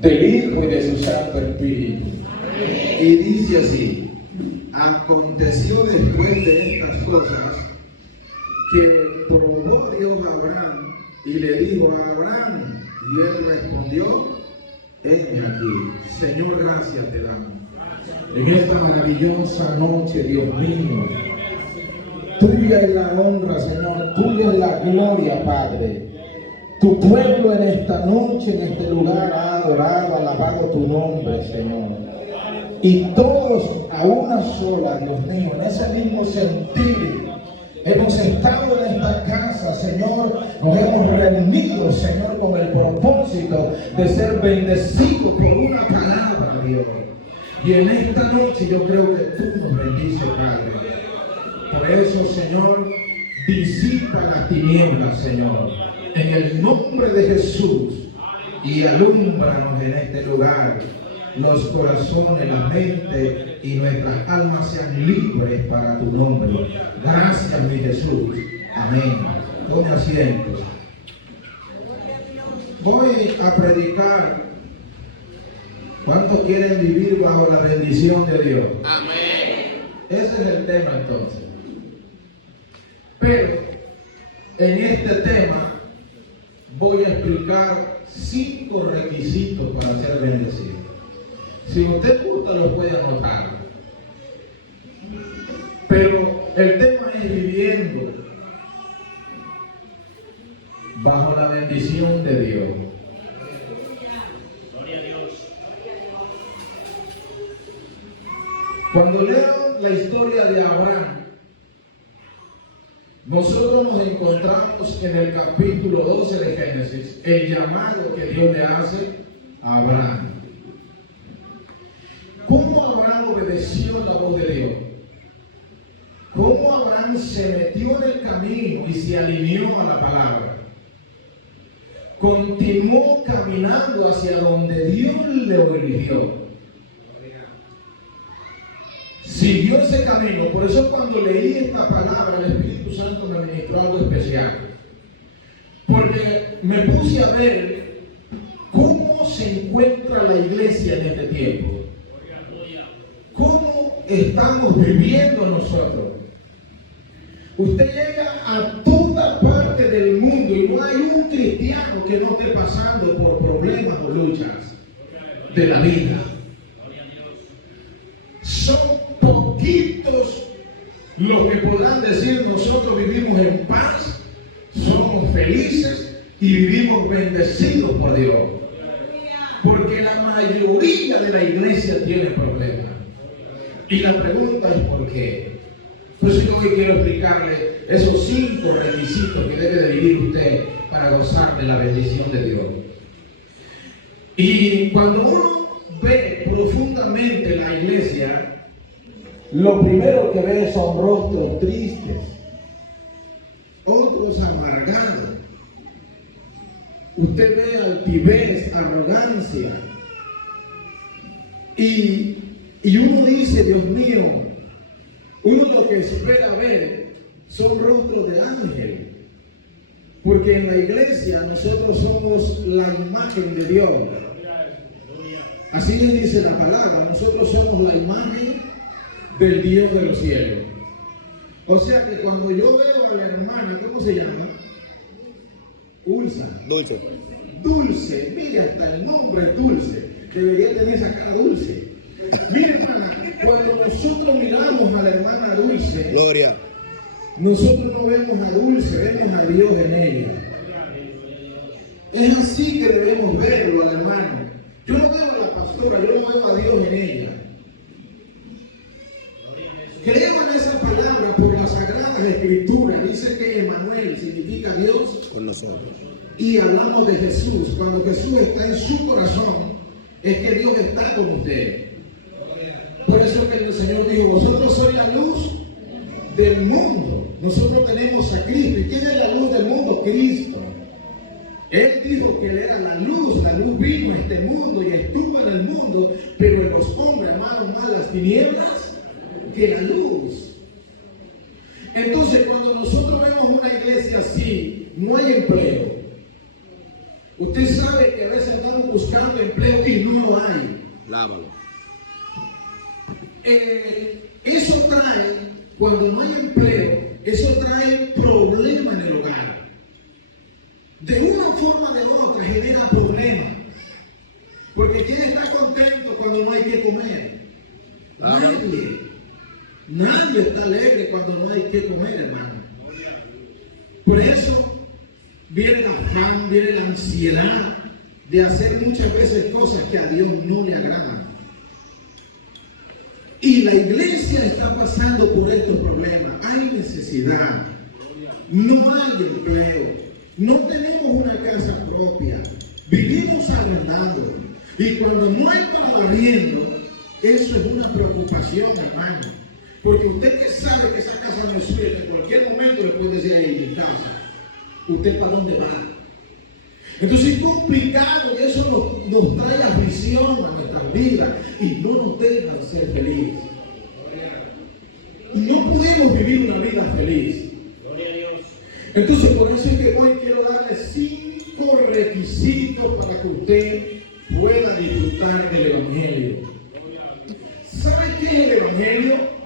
del Hijo y de su Santo Espíritu. Y dice así: aconteció después de estas cosas que probó Dios a Abraham y le dijo a Abraham, y él respondió: heme aquí. Señor, gracias te damos En esta maravillosa noche, Dios mío, tuya es la honra, Señor, tuya es la gloria, Padre. Tu pueblo en esta noche, en este lugar, ha adorado, alabado tu nombre, Señor. Y todos a una sola, Dios mío, en ese mismo sentir, hemos estado en esta casa, Señor, nos hemos reunido, Señor, con el propósito de ser bendecidos por una palabra, Dios. Y en esta noche yo creo que tú nos bendices, Padre. Por eso, Señor, disipa las tinieblas, Señor, en el nombre de Jesús, y alúmbranos en este lugar. Los corazones, la mente y nuestras almas sean libres para tu nombre. Gracias, mi Jesús. Amén. Tome asiento. Voy a predicar. ¿Cuántos quieren vivir bajo la bendición de Dios? Amén. Ese es el tema entonces. Pero en este tema voy a explicar 5 requisitos para ser bendecido. Si usted gusta, los puede anotar. Pero el tema es viviendo bajo la bendición de Dios. Gloria a Dios. Cuando leo la historia de Abraham, nosotros nos encontramos en el capítulo 12 de Génesis, el llamado que Dios le hace a Abraham. ¿Cómo Abraham obedeció la voz de Dios? ¿Cómo Abraham se metió en el camino y se alineó a la palabra? Continuó caminando hacia donde Dios le eligió. Siguió ese camino. Por eso cuando leí esta palabra, el Espíritu Santo me ministró algo especial. Porque me puse a ver cómo se encuentra la iglesia en este tiempo. ¿Cómo estamos viviendo nosotros? Usted llega a toda parte del mundo y no hay un cristiano que no esté pasando por problemas o luchas de la vida. Son poquitos los que podrán decir: nosotros vivimos en paz, somos felices y vivimos bendecidos por Dios. Porque la mayoría de la iglesia tiene problemas. Y la pregunta es ¿por qué? Pues yo hoy quiero explicarle esos 5 requisitos que debe de vivir usted para gozar de la bendición de Dios. Y cuando uno ve profundamente la iglesia, lo primero que ve son rostros tristes, otros amargados. Usted ve altivez, arrogancia. Y uno dice: Dios mío, uno lo que espera ver son rostros de ángel. Porque en la iglesia nosotros somos la imagen de Dios. Así le dice la palabra, nosotros somos la imagen del Dios de los cielos. O sea que cuando yo veo a la hermana, ¿cómo se llama? Ulsa. Dulce. Dulce, mire, hasta el nombre es Dulce. Debería tener esa cara dulce. Mira, hermana, cuando nosotros miramos a la hermana Dulce, Gloria. nosotros no vemos a Dulce, vemos a Dios en ella. Es así que debemos verlo al hermano. Yo no veo a la pastora, yo no veo a Dios en ella. Creo en esa palabra por las sagradas escrituras. Dice que Emmanuel significa Dios Con nosotros. y hablamos de Jesús. Cuando Jesús está en su corazón, es que Dios está con usted. Por eso que el Señor dijo: vosotros sois la luz del mundo. Nosotros tenemos a Cristo. ¿Y quién es la luz del mundo? Cristo. Él dijo que Él era la luz vino a este mundo y estuvo en el mundo, pero en los hombres amaron más las tinieblas que la luz. Entonces, cuando nosotros vemos una iglesia así, no hay empleo. Usted sabe que a veces estamos buscando empleo y Lávalo. Eso trae, cuando no hay empleo, eso trae problemas en el hogar. De una forma o de otra genera problemas. Porque ¿quién está contento cuando no hay que comer? Nadie. Nadie está alegre cuando no hay que comer, hermano. Por eso viene el afán, viene la ansiedad de hacer muchas veces cosas que a Dios no le agradan. Y la iglesia está pasando por estos problemas. Hay necesidad. No hay empleo. No tenemos una casa propia. Vivimos arrendando. Y cuando no hay para arriendo, eso es una preocupación, hermano. Porque usted que sabe que esa casa no es suya, en cualquier momento le puede decir a ella, mi casa, ¿usted para dónde va? Entonces es complicado y eso nos trae aflicción a nuestras vidas y no nos deja ser felices. No podemos vivir una vida feliz. Entonces por eso es que hoy quiero darle 5 requisitos para que usted pueda disfrutar del Evangelio. ¿Sabe qué es el Evangelio?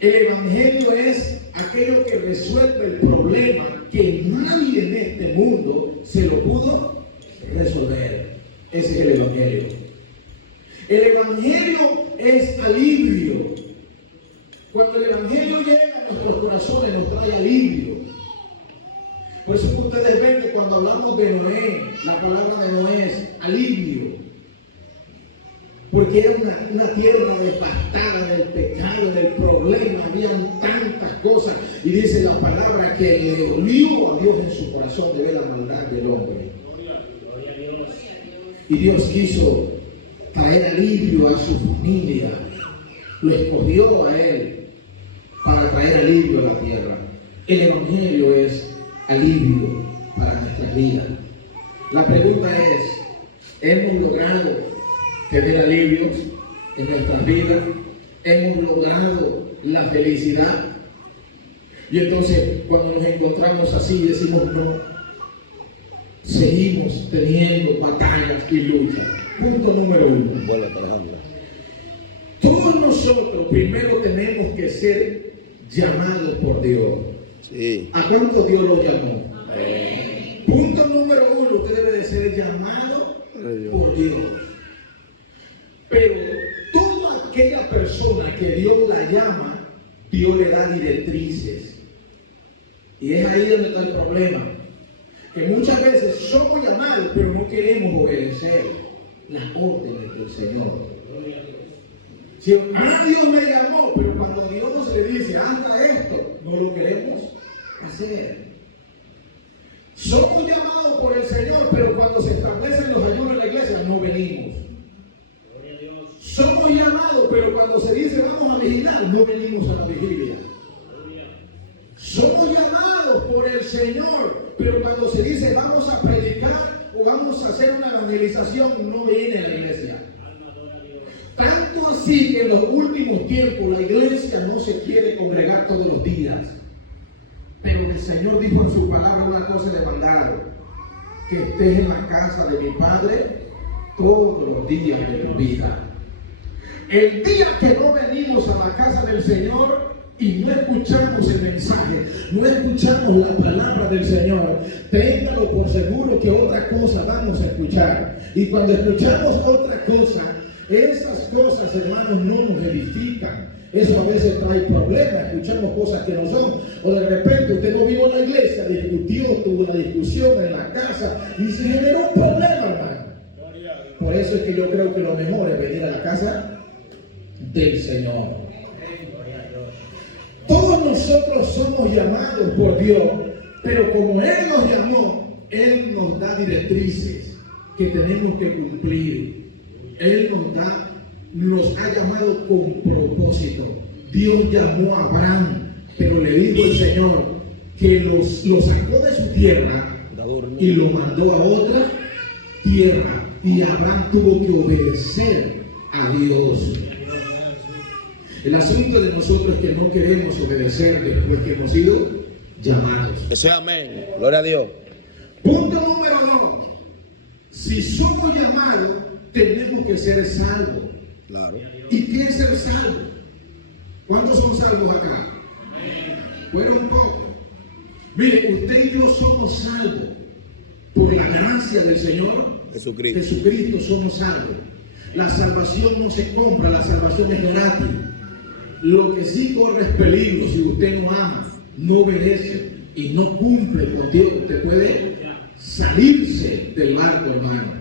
El Evangelio es aquello que resuelve el problema que nadie en este mundo se lo pudo resolver. Ese es el Evangelio. El Evangelio es alivio. Cuando el Evangelio llega a nuestros corazones nos trae alivio. Por eso que ustedes ven que cuando hablamos de Noé, la palabra de Noé es alivio. Porque era una tierra devastada del pecado, del problema, habían tantas cosas. Y dice la palabra que le dolió a Dios en su corazón de ver la maldad del hombre. Y Dios quiso traer alivio a su familia. Lo escogió a él para traer alivio a la tierra. El Evangelio es alivio para nuestras vidas. La pregunta es, ¿hemos logrado tener alivios en nuestras vidas? ¿Hemos logrado la felicidad? Y entonces cuando nos encontramos así decimos no. Seguimos teniendo batallas y luchas. Punto número 1. Todos nosotros primero tenemos que ser llamados por Dios. Sí. ¿A cuánto Dios lo llamó? Punto número 1, usted debe de ser llamado por Dios. Pero toda aquella persona que Dios la llama, Dios le da directrices. Y es ahí donde está el problema. Que muchas veces somos llamados, pero no queremos obedecer las órdenes del Señor. Si Dios me llamó, pero cuando Dios le dice, anda esto, no lo queremos hacer. Somos llamados por el Señor, pero cuando se establecen los ayunos en la iglesia, no venimos. Somos llamados, pero cuando se dice vamos a vigilar, no venimos a la vigilia. Somos llamados por el Señor, pero cuando se dice vamos a predicar o vamos a hacer una evangelización, no viene a la iglesia. Tanto así que en los últimos tiempos la iglesia no se quiere congregar todos los días. Pero el Señor dijo en su palabra una cosa de mandado: que estés en la casa de mi Padre todos los días de tu vida. El día que no venimos a la casa del Señor y no escuchamos el mensaje, no escuchamos la palabra del Señor, téngalo por seguro que otra cosa vamos a escuchar. Y cuando escuchamos otra cosa, esas cosas, hermanos, no nos edifican. Eso a veces trae problemas, escuchamos cosas que no son. O de repente usted no vino a la iglesia, discutió, tuvo una discusión en la casa y se generó un problema, hermano. Por eso es que yo creo que lo mejor es venir a la casa del Señor. Todos nosotros somos llamados por Dios, pero como Él nos llamó, Él nos da directrices que tenemos que cumplir. Él nos ha llamado con propósito. Dios llamó a Abraham, pero le dijo el Señor que lo sacó de su tierra y lo mandó a otra tierra. Y Abraham tuvo que obedecer a Dios. El asunto de nosotros es que no queremos obedecer después que hemos sido llamados. Eso es amén. Gloria a Dios. Punto número 2. Si somos llamados, tenemos que ser salvos. Claro. ¿Y qué es ser salvo? ¿Cuántos son salvos acá? Fueron pocos. Mire, usted y yo somos salvos por la gracia del Señor Jesucristo. Jesucristo somos salvos. La salvación no se compra, la salvación es gratis. Lo que sí corre es peligro si usted no ama, no obedece y no cumple con Dios. Usted puede salirse del barco, hermano.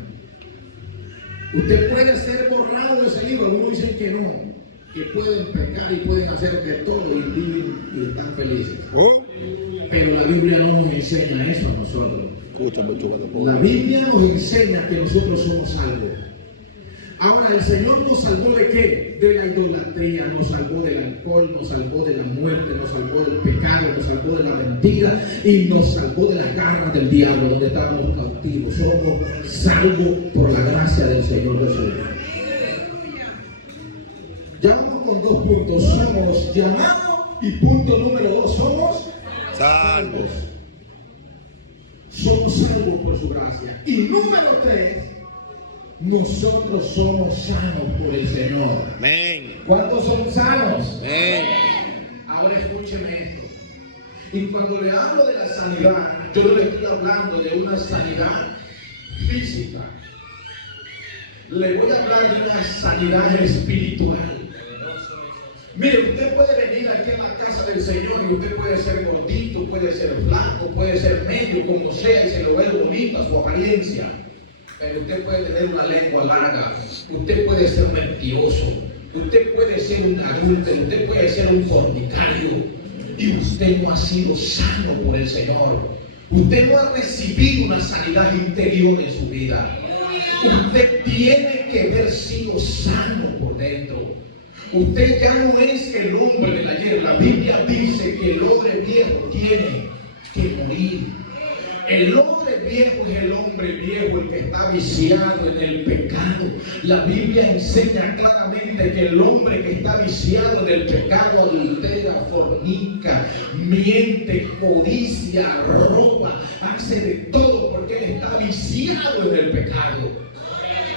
Usted puede ser borrado de ese libro. Algunos dicen que no, que pueden pecar y pueden hacer de todo y viven y están felices. Oh. Pero la Biblia no nos enseña eso a nosotros. Escucha mucho cuando La Biblia nos enseña que nosotros somos salvos. Ahora, ¿el Señor nos salvó de qué? De la idolatría, nos salvó del alcohol, nos salvó de la muerte, nos salvó del pecado, nos salvó de la mentira y nos salvó de las garras del diablo donde estábamos cautivos. Somos salvos por la gracia del Señor Jesús. Ya vamos con 2 puntos. Somos llamados y punto número 2, somos salvos. Somos salvos por su gracia. Y número 3, nosotros somos sanos por el Señor. Amén. ¿Cuántos son sanos? Amén. Ahora escúcheme esto. Y cuando le hablo de la sanidad, yo no le estoy hablando de una sanidad física. Le voy a hablar de una sanidad espiritual. Mire, usted puede venir aquí a la casa del Señor y usted puede ser gordito, puede ser flaco, puede ser medio, como sea, y se lo ve bonito a su apariencia. Pero usted puede tener una lengua larga, usted puede ser mentiroso, usted puede ser un adúltero, usted puede ser un fornicario, y usted no ha sido sano por el Señor. Usted no ha recibido una sanidad interior en su vida. Usted tiene que haber sido sano por dentro. Usted ya no es el hombre del ayer. La Biblia dice que el hombre viejo tiene que morir. El hombre viejo es el hombre viejo, el que está viciado en el pecado. La Biblia enseña claramente que el hombre que está viciado en el pecado adultera, fornica, miente, codicia, roba, hace de todo porque él está viciado en el pecado.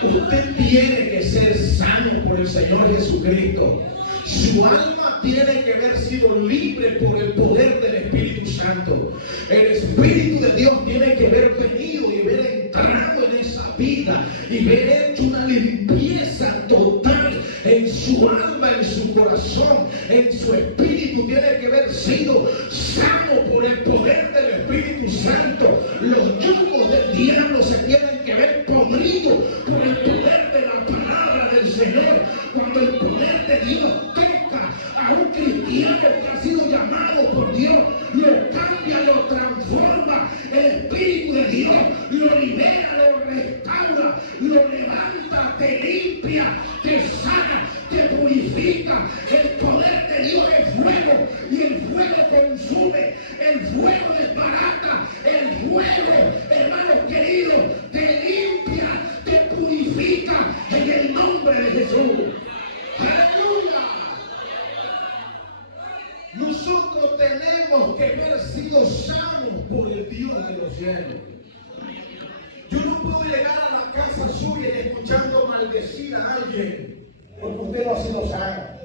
Usted tiene que ser sano por el Señor Jesucristo. Su alma tiene que haber sido libre por el poder del Espíritu Santo. El Espíritu de Dios tiene que haber venido y haber entrado en esa vida y haber hecho una limpieza total en su alma, en su corazón, en su espíritu. Tiene que haber sido sano por el poder del Espíritu Santo. Los yugos del diablo se tienen que haber podrido por el poder de la palabra del Señor. Cuando el poder de Dios toca a un cristiano que ha sido llamado por Dios, lo cambia, lo transforma. El Espíritu de Dios lo libera, lo restaura, lo levanta, te limpia, te sana, te purifica. El poder de Dios es fuego y el fuego consume, el fuego desbarata, el fuego, hermanos queridos, te limpia, te purifica en el nombre de Jesús. ¡Aleluya! Nosotros tenemos que haber sido sanos por el Dios de los cielos. Yo no puedo llegar a la casa suya escuchando maldecir a alguien porque usted no ha sido sano.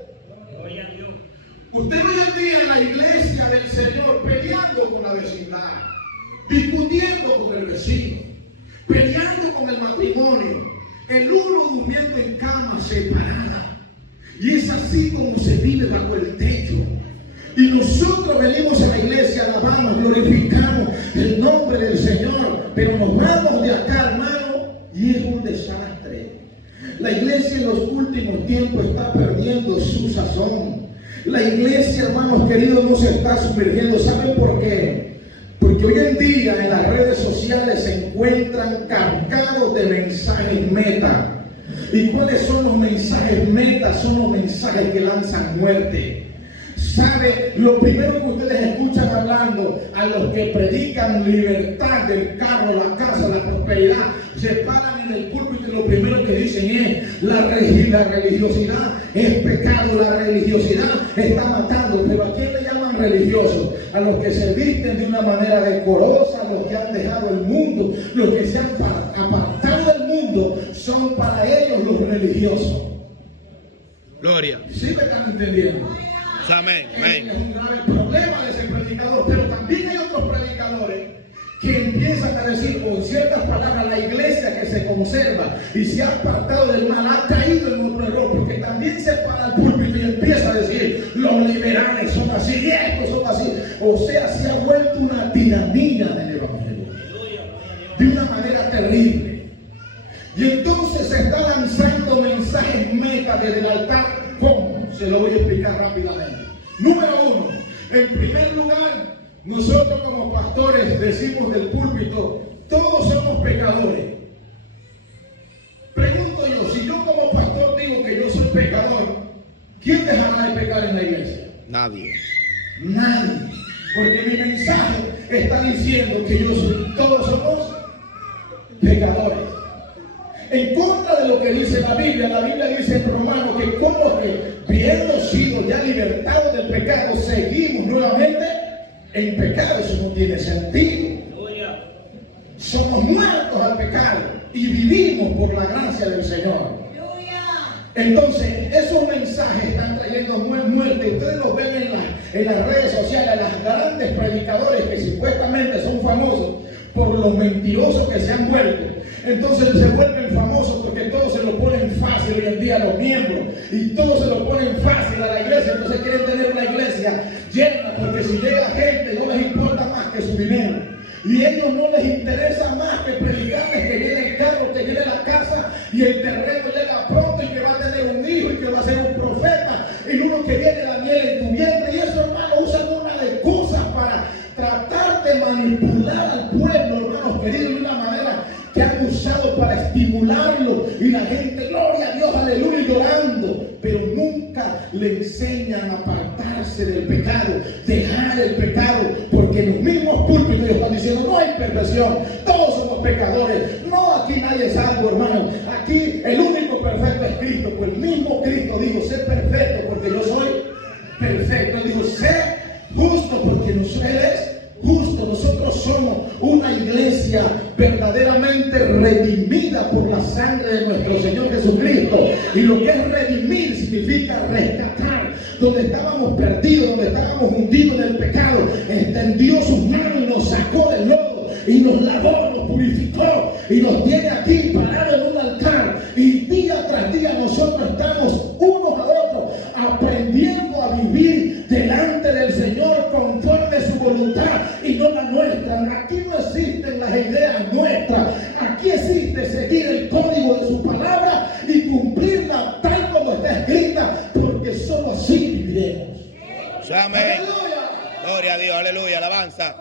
Usted hoy en día en la iglesia del Señor peleando con la vecindad, discutiendo con el vecino, peleando con el matrimonio, el uno durmiendo en cama separada. Y es así como se vive bajo el techo. Y nosotros venimos a la iglesia, alabamos, glorificamos el nombre del Señor, pero nos vamos de acá, hermano, y es un desastre. La iglesia en los últimos tiempos está perdiendo su sazón. La iglesia, hermanos queridos, no se está sumergiendo. ¿Saben por qué? Porque hoy en día en las redes sociales se encuentran cargados de mensajes meta. ¿Y cuáles son los mensajes meta? Son los mensajes que lanzan muerte. ¿Sabe? Lo primero que ustedes escuchan hablando a los que predican libertad del carro, la casa, la prosperidad, se paran en el púlpito y lo primero que dicen es la religiosidad es pecado, la religiosidad está matando. Pero ¿a quién le llaman religiosos? A los que se visten de una manera decorosa, a los que han dejado el mundo, los que se han apartado del mundo, son para ellos ellos los religiosos. Gloria. ¿Sí me están entendiendo? Amén. Es Amén. un grave problema de ese predicador, pero también hay otros predicadores que empiezan a decir con ciertas palabras: la iglesia que se conserva y se ha apartado del mal ha caído en otro error, porque también se para el púlpito y empieza a decir: los liberales son así, estos son así. O sea, se ha vuelto una tiranía del evangelio de una manera terrible. Y entonces se está lanzando mensajes meta desde el altar. ¿Cómo? Se lo voy a explicar rápidamente. Número uno, en primer lugar, nosotros como pastores decimos del púlpito: todos somos pecadores. Pregunto yo, si yo como pastor digo que yo soy pecador, ¿quién dejará de pecar en la iglesia? Nadie. Nadie. Porque mi mensaje está diciendo que todos somos pecadores. En contra de lo que dice la Biblia dice en Romanos que como que, habiendo sido ya libertados del pecado, seguimos nuevamente en pecado. Eso no tiene sentido. Somos muertos al pecado y vivimos por la gracia del Señor. Entonces, esos mensajes están trayendo muerte. Ustedes los ven en las redes sociales, las grandes predicadores que supuestamente son famosos por los mentirosos que se han vuelto. Entonces se vuelven famosos porque todos se lo ponen fácil hoy en día a los miembros, y todos se lo ponen fácil a la iglesia. Entonces quieren tener una iglesia llena, porque si llega gente no les importa más que su dinero, y a ellos no les interesa más que predicarles que viene el carro, que viene la casa y el terreno llega pronto, y que va a tener un hijo y que va a ser un profeta, y uno que viene Daniel en tu vientre. Y eso, hermano, usan una de cosas para tratar de manipular al pueblo, hermanos queridos, de una manera que han usado para estimularlo, y la gente, gloria a Dios, aleluya, llorando, pero nunca le enseñan a apartarse del pecado, dejar el pecado, porque en los mismos púlpitos ellos están diciendo: no hay perfección, todos somos pecadores, no, aquí nadie es salvo, hermano, aquí el único perfecto es Cristo. Pues el mismo Cristo dijo: sé perfecto porque yo soy perfecto. Él dijo: sé justo porque Él es justo. Nosotros somos una iglesia verdaderamente redimida por la sangre de nuestro Señor Jesucristo. Y lo que es redimir significa rescatar. Donde estábamos perdidos, donde estábamos hundidos en el pecado, extendió sus manos y nos sacó del lodo y nos lavó, nos purificó y nos tiene aquí parados en un altar. Y día tras día nosotros estamos unos a otros aprendiendo a vivir delante del Señor conforme su voluntad y no la nuestra. Aquí no existen las ideas nuestras, aquí existe seguir el código de su palabra y cumplirla tal como está escrita, porque solo así viviremos. Amén. ¡Aleluya! Gloria a Dios. Aleluya. Alabanza.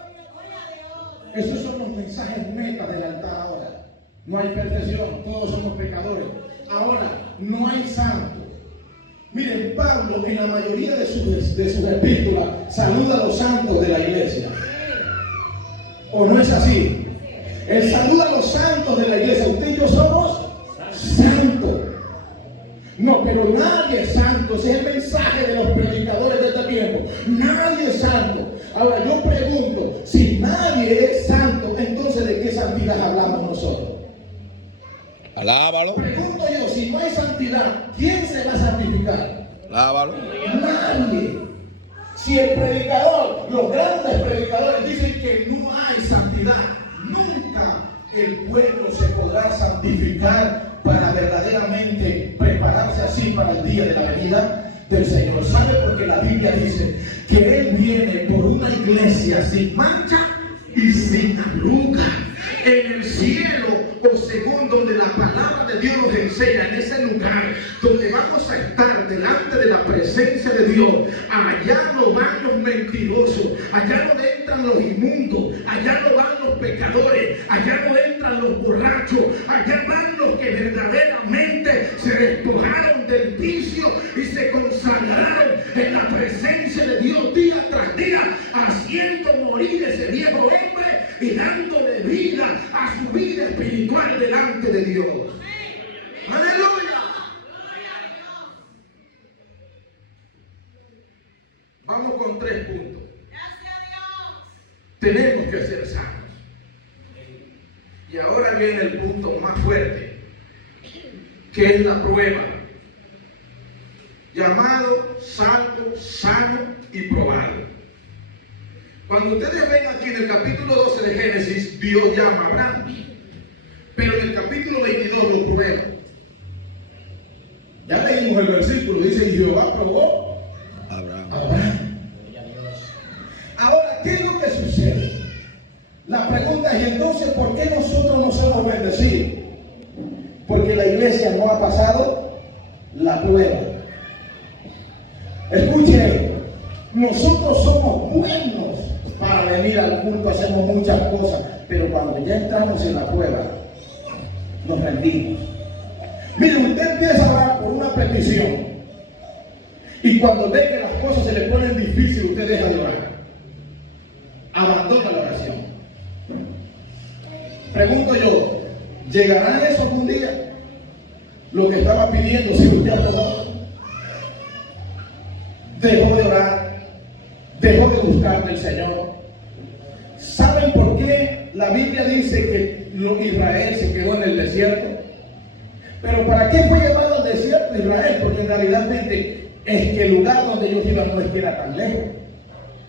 Esos son los mensajes meta del altar ahora. No hay perfección, todos somos pecadores. Ahora, no hay santo. Miren, Pablo en la mayoría de sus epístolas saluda a los santos de la iglesia. ¿O no es así? Él saluda a los santos de la iglesia. Usted y yo somos santos. No, pero nadie es santo. Ese es el mensaje de los predicadores de este tiempo. Nadie es santo. Ahora yo pregunto, si nadie es santo, entonces ¿de qué santidad hablamos nosotros? Alábalo. Pregunto yo, si no hay santidad, ¿quién se va a santificar? Alábalo. Nadie. Si el predicador, los grandes predicadores dicen que no hay santidad, nunca el pueblo se podrá santificar para verdaderamente prepararse así para el día de la venida del Señor. ¿Sabe? Porque la Biblia dice que Él viene por una iglesia sin mancha y sin arruga. En el cielo, o según donde la palabra de Dios nos enseña, en ese lugar donde vamos a estar delante de la presencia de Dios, allá no van los mentirosos, allá no entran los inmundos, allá no van los pecadores, allá no entran los borrachos, allá van los que verdaderamente se despojaron del vicio y se consagraron en la presencia de Dios día tras día, haciendo morir ese viejo hombre y dándole vida a su vida espiritual delante de Dios. ¡Aleluya! Vamos con 3 puntos. Tenemos que ser sanos. Y ahora viene el punto más fuerte. que es la prueba. Llamado, salvo, sano y probado. Cuando ustedes ven aquí en el capítulo 12 de Génesis, Dios llama a Abraham. Pero en el capítulo 22 lo prueba. Ya leímos el versículo, dice, y Jehová probó a Abraham. Ahora, ¿qué es lo que sucede? La pregunta es, entonces, ¿por qué nosotros no somos bendecidos? Porque la iglesia no ha pasado la prueba. Escuchen, nosotros somos buenos para venir al culto, hacemos muchas cosas, pero cuando ya entramos en la prueba, nos rendimos. Mire, usted empieza a orar por una petición y cuando ve que las cosas se le ponen difíciles, usted deja de orar, abandona la oración. Pregunto yo, ¿llegará eso algún día? Lo que estaba pidiendo, si usted aprobó, dejó de orar, dejó de buscar del Señor. ¿Saben por qué la Biblia dice que Israel se quedó en el desierto? Pero ¿para qué fue llevado al desierto Israel? Porque en realidad es que el lugar donde ellos iban no es que era tan lejos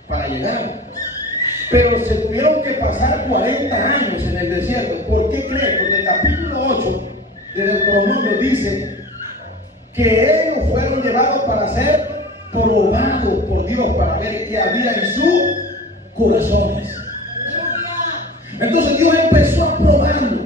para llegar. Pero se tuvieron que pasar 40 años en el desierto. ¿Por qué creen? Porque el capítulo 8 de Deuteronomio dice que ellos fueron llevados para ser probados por Dios, para ver qué había en sus corazones. Entonces Dios empezó a probarlo.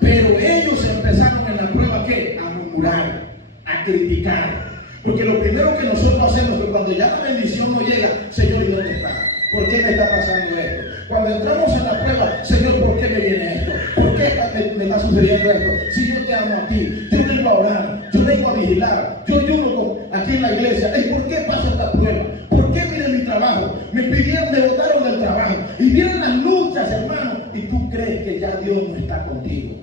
Pero ellos empezaron en la prueba, ¿qué? A murmurar, a criticar. Porque lo primero que nosotros hacemos es que cuando ya la bendición no llega, Señor, ¿y dónde está? ¿Por qué me está pasando esto? Cuando entramos en la prueba, Señor, ¿por qué me viene esto? ¿Por qué me está sucediendo esto? Si yo te amo a ti, yo vengo a orar, yo vengo a vigilar, yo ayuno aquí en la iglesia. ¿Y por qué pasa esta prueba? ¿Por qué viene mi trabajo? Me botaron del trabajo. Y vienen las luchas, hermano. Y tú crees que ya Dios no está contigo.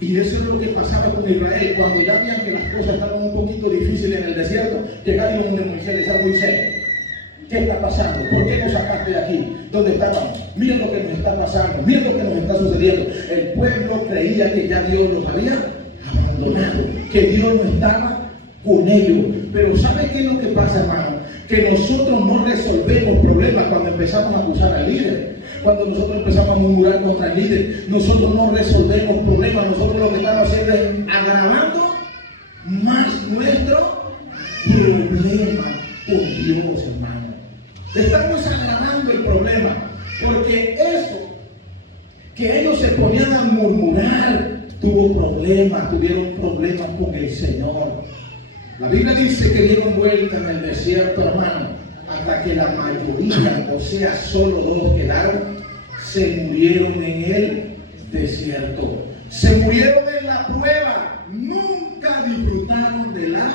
Y eso es lo que pasaba con Israel. Cuando ya veían que las cosas estaban un poquito difíciles en el desierto, llegaron donde Moisés, les decía, Moisés, ¿qué está pasando? ¿Por qué nos sacaste de aquí? ¿Dónde estábamos? Miren lo que nos está pasando, miren lo que nos está sucediendo. El pueblo creía que ya Dios los había abandonado, que Dios no estaba con ellos. Pero ¿sabe qué es lo que pasa, hermano? Que nosotros no resolvemos problemas cuando empezamos a acusar al líder. Cuando nosotros empezamos a murmurar contra el líder, nosotros no resolvemos problemas. Nosotros lo que estamos haciendo es agravando más nuestro problema con Dios, hermano. Estamos agravando el problema, porque eso que ellos se ponían a murmurar tuvieron problemas con el Señor. La Biblia dice que dieron vuelta en el desierto, hermano, hasta que la mayoría, o sea, solo 2 quedaron, se murieron en el desierto. Se murieron en la prueba. Nunca disfrutaron de la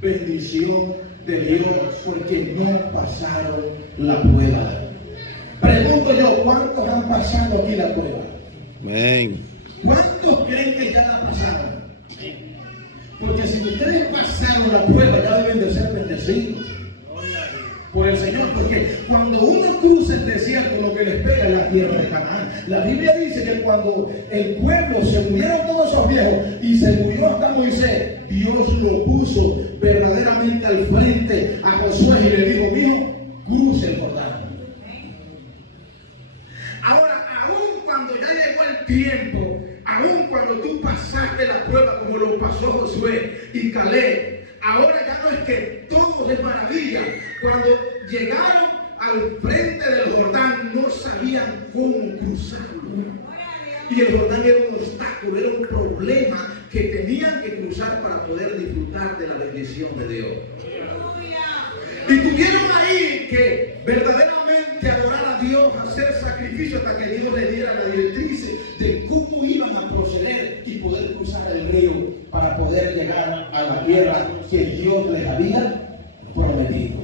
bendición de Dios porque no pasaron la prueba. Pregunto yo, ¿cuántos han pasado aquí la prueba? Amén. ¿Cuántos creen que ya la pasaron? Porque si ustedes pasaron la prueba, ya deben de ser bendecidos por el Señor, porque cuando uno cruza el desierto, lo que le espera es la tierra de Canaán. La Biblia dice que cuando el pueblo se murieron todos esos viejos y se murió hasta Moisés, Dios lo puso verdaderamente al frente a Josué y le dijo, mijo, cruce el Jordán. Ahora, aún cuando ya llegó el tiempo, aún cuando tú pasaste la prueba como lo pasó Josué y Caleb, ahora ya no es que todo es maravilla. Cuando llegaron al frente del Jordán no sabían cómo cruzarlo. Y el Jordán era un obstáculo, era un problema que tenían que cruzar para poder disfrutar de la bendición de Dios. Y tuvieron ahí que verdaderamente adorar a Dios, hacer sacrificio hasta que Dios le diera la directriz de cómo iban a proceder y poder cruzar el río para poder llegar a la tierra que Dios les había prometido.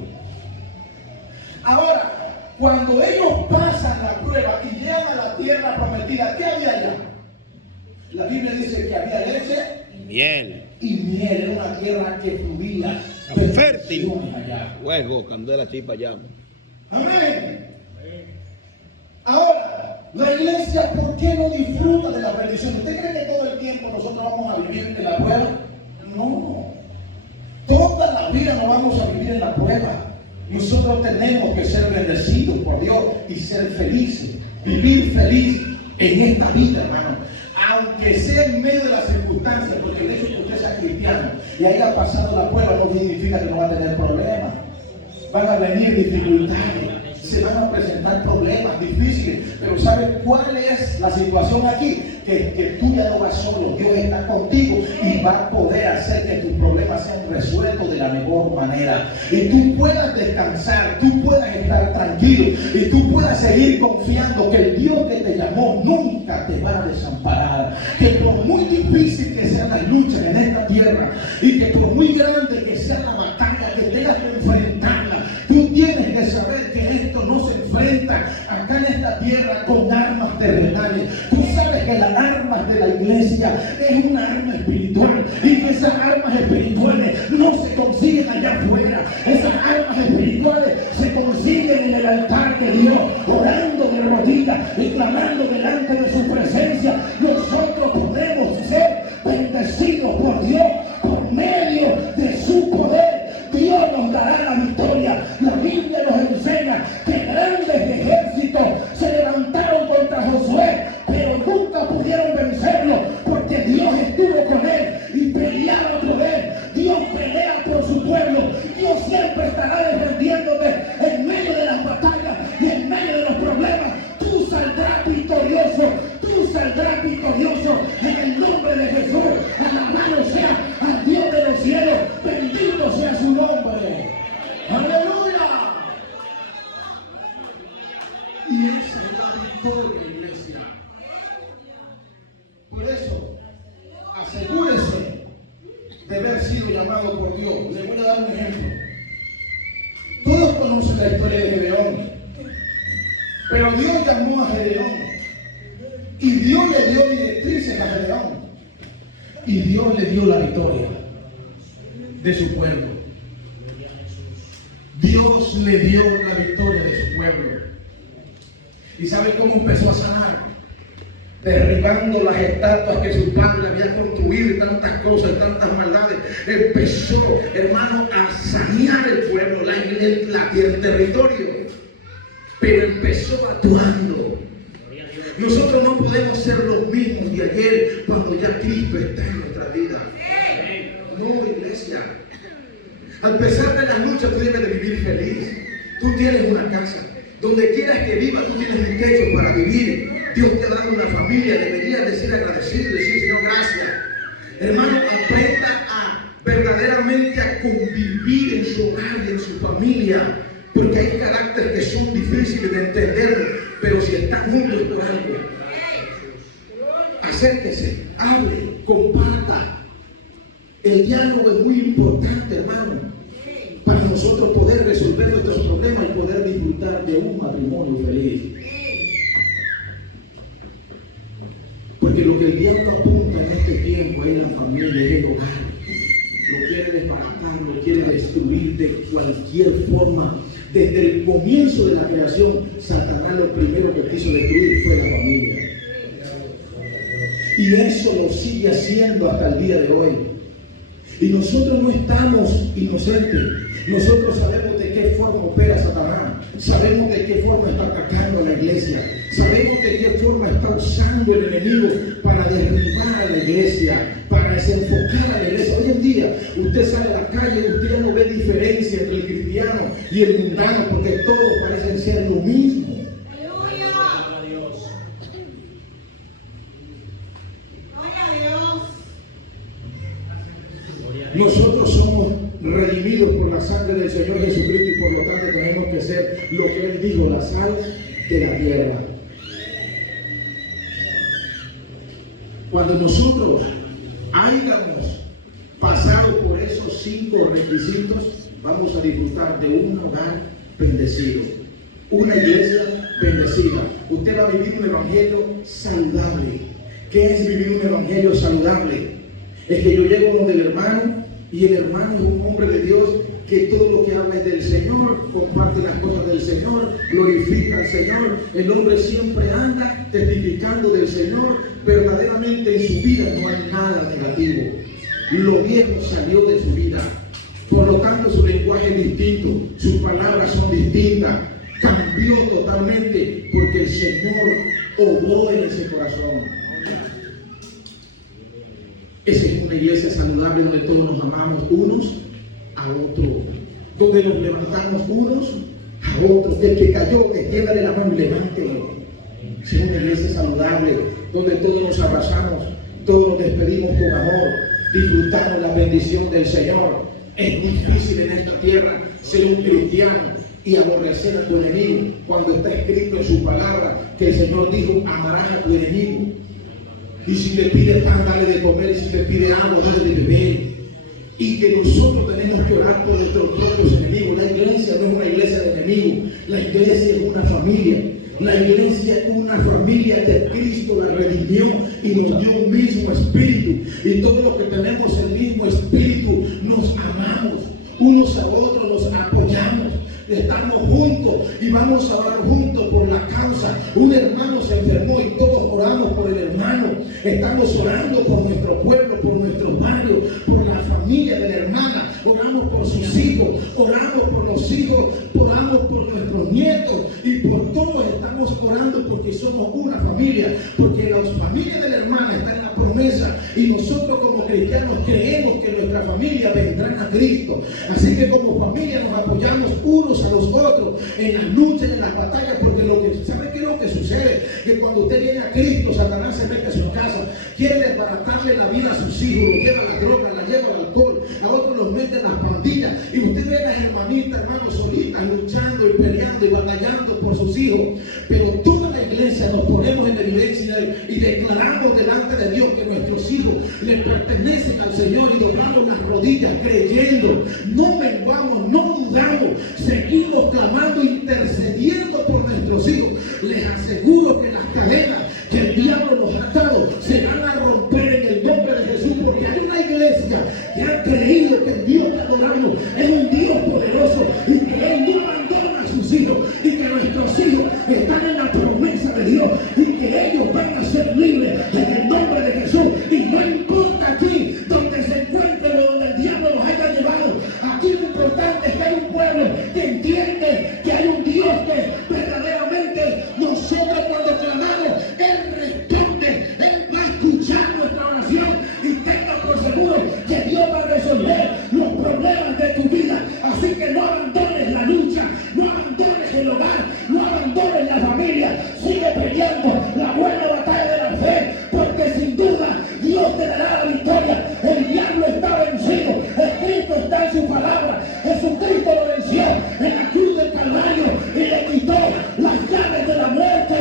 Ahora, cuando ellos pasan la prueba y llegan a la tierra prometida, ¿qué había allá? La Biblia dice que había leche Miel. y miel. Era una tierra que fluía Fértil. allá. Fuego, candela, chispa, llama. Amén. Ahora, La iglesia, ¿por qué no disfruta de la bendición? ¿Usted cree que todo el tiempo nosotros vamos a vivir en la prueba? No. Toda la vida no vamos a vivir en la prueba. Nosotros tenemos que ser bendecidos por Dios y ser felices. Vivir feliz en esta vida, hermano. Aunque sea en medio de las circunstancias, porque el hecho de que usted sea cristiano y haya pasado la prueba no significa que no va a tener problemas. Van a venir dificultades, se van a presentar problemas difíciles, pero ¿sabe cuál es la situación aquí? Que tú ya no vas solo, Dios está contigo y va a poder hacer que tus problemas sean resueltos de la mejor manera. Y tú puedas descansar, tú puedas estar tranquilo y tú puedas seguir confiando que el Dios que te llamó nunca te va a desamparar. Que por muy difícil que sean las luchas en esta tierra y que por muy grande que sea la batalla que tengas que enfrentarla, tú tienes que saber que esto no se enfrenta acá en esta tierra con armas terrenales. Tú sabes que las armas de la iglesia es una arma espiritual y que esas armas espirituales no se consiguen allá afuera. Esas armas espirituales se consiguen en el altar de Dios, orando de rodillas y clamando delante de su presencia. Nosotros podemos ser bendecidos por Dios por medio de su poder. Dios nos dará la victoria. La Biblia nos enseña que grandes ejércitos se levantaron contra Josué, pero nunca pudieron vencerlo porque Dios estuvo con él y pelearon por él. Dios pelea por su pueblo. Dios siempre estará defendiéndote en medio de las batallas y en medio de los problemas. Tú saldrás victorioso. Tú saldrás victorioso en el nombre de Jesús. Alabado sea al Dios de los cielos. Bendito sea su nombre. Aleluya. Y esa es la victoria, iglesia. Por eso, asegúrese de haber sido llamado por Dios. Le voy a dar un ejemplo. Todos conocen la historia de Gedeón, pero Dios llamó a Gedeón y Dios le dio directrices a Gedeón y Dios le dio la victoria de su pueblo. Dios le dio la victoria de su pueblo. ¿Y sabe cómo empezó a sanar? Derribando las estatuas que su padre había construido y tantas cosas, y tantas maldades. Empezó, hermano, a sanear el pueblo, el territorio. Pero empezó actuando. Nosotros no podemos ser los mismos de ayer cuando ya Cristo está en nuestra vida. No, iglesia. A pesar de las luchas, tú debes de vivir feliz. Tú tienes una casa. Donde quieras que vivas, tú tienes un techo para vivir. Dios te ha dado una familia. Deberías decir agradecido, decir Señor, gracias. Hermano, aprenda a verdaderamente a convivir en su hogar y en su familia. Porque hay caracteres que son difíciles de entender, pero si están juntos por algo. Acérquese, hable, comparta. El diálogo es muy importante, hermano, para nosotros poder resolver nuestros problemas y poder disfrutar de un matrimonio feliz. Porque lo que el diablo apunta en este tiempo es la familia, es el hogar. Lo quiere desbaratar, lo quiere destruir de cualquier forma. Desde el comienzo de la creación, Satanás lo primero que quiso destruir fue la familia. Y eso lo sigue haciendo hasta el día de hoy. Y nosotros no estamos inocentes. Nosotros sabemos de qué forma opera Satanás. Sabemos de qué forma está atacando a la iglesia. Sabemos de qué forma está usando el enemigo para derribar a la iglesia, para desenfocar a la iglesia. Hoy en día, usted sale a la calle y usted ya no ve diferencia entre el cristiano y el mundano, porque todos parecen ser lo mismo. Nosotros somos redimidos por la sangre del Señor Jesucristo y por lo tanto tenemos que ser lo que Él dijo, la sal de la tierra. Cuando nosotros hayamos pasado por esos 5 requisitos, vamos a disfrutar de un hogar bendecido, una iglesia bendecida. Usted va a vivir un evangelio saludable. ¿Qué es vivir un evangelio saludable? Es que yo llego donde el hermano y el hermano es un hombre de Dios que todo lo que habla es del Señor, comparte las cosas del Señor, glorifica al Señor. El hombre siempre anda testificando del Señor. Verdaderamente en su vida no hay nada negativo. Lo viejo salió de su vida. Por lo tanto, su lenguaje es distinto, sus palabras son distintas. Cambió totalmente porque el Señor obró en ese corazón. Esa es una iglesia saludable donde todos nos amamos unos a otros, donde nos levantamos unos a otros. Que el que cayó, extiéndale la mano y levántelo. Es una iglesia saludable donde todos nos abrazamos, todos nos despedimos con amor, disfrutamos la bendición del Señor. Es muy difícil en esta tierra ser un cristiano y aborrecer a tu enemigo, cuando está escrito en su palabra que el Señor dijo: amarás a tu enemigo. Y si te pide pan, dale de comer, y si te pide agua, dale de beber. Y que nosotros tenemos que orar por nuestros propios enemigos. La iglesia no es una iglesia de enemigos, la iglesia es una familia. La iglesia es una familia que Cristo la redimió y nos dio un mismo espíritu. Y todos los que tenemos el mismo espíritu nos amamos, unos a otros nos apoyamos. Estamos juntos y vamos a orar juntos por la causa. Un hermano se enfermó y todos oramos por el hermano. Estamos orando por nuestro pueblo, por nuestros barrios, por la familia de la hermana. Oramos por sus hijos, oramos por los hijos, oramos por nuestros nietos y por todos estamos orando porque somos una familia. Porque la familia de la hermana está en la promesa y nosotros como cristianos creemos que nuestra familia vendrá a Cristo. Así que como familia nos apoyamos unos a los otros en las luchas y en las batallas, porque ¿sabe qué es lo que sucede? Que cuando usted viene a Cristo, Satanás se mete a su casa, quiere desbaratarle la vida a sus hijos, los lleva a la droga, la lleva al alcohol, a otros los mete en las pandillas, y usted ve a las hermanitas, hermanos, solitas, luchando y peleando y batallando por sus hijos. Pero toda la iglesia nos ponemos en evidencia y declaramos delante de Dios que nuestros hijos le pertenecen al Señor y doblamos las rodillas creyendo, no menguamos, no dudamos, seguimos clamando, intercediendo por nuestros hijos. Les aseguro que las cadenas que el diablo nos ha atado se van a romper en el nombre de Jesús, porque hay una iglesia que ha creído que el Dios que adoramos es un Dios poderoso y que Él no abandona a sus hijos, y que nuestros hijos están en la promesa de Dios y que ellos van a ser libres en el nombre de Jesús. Y no importa aquí donde se encuentren o donde el diablo nos haya llevado, aquí lo importante es que hay un pueblo que entiende que hay un Dios que verdaderamente nosotros cuando clamamos, Él responde, Él va a escuchar nuestra oración, y tenga por seguro que Dios va a resolver los problemas de tu vida. Así que no abandones la lucha, no abandones el hogar, no abandones la familia, sigue peleando la buena batalla de la fe, porque sin duda Dios te dará la victoria. El diablo está vencido, escrito está en su palabra. Jesucristo lo venció en la cruz del Calvario y le quitó las llaves de la muerte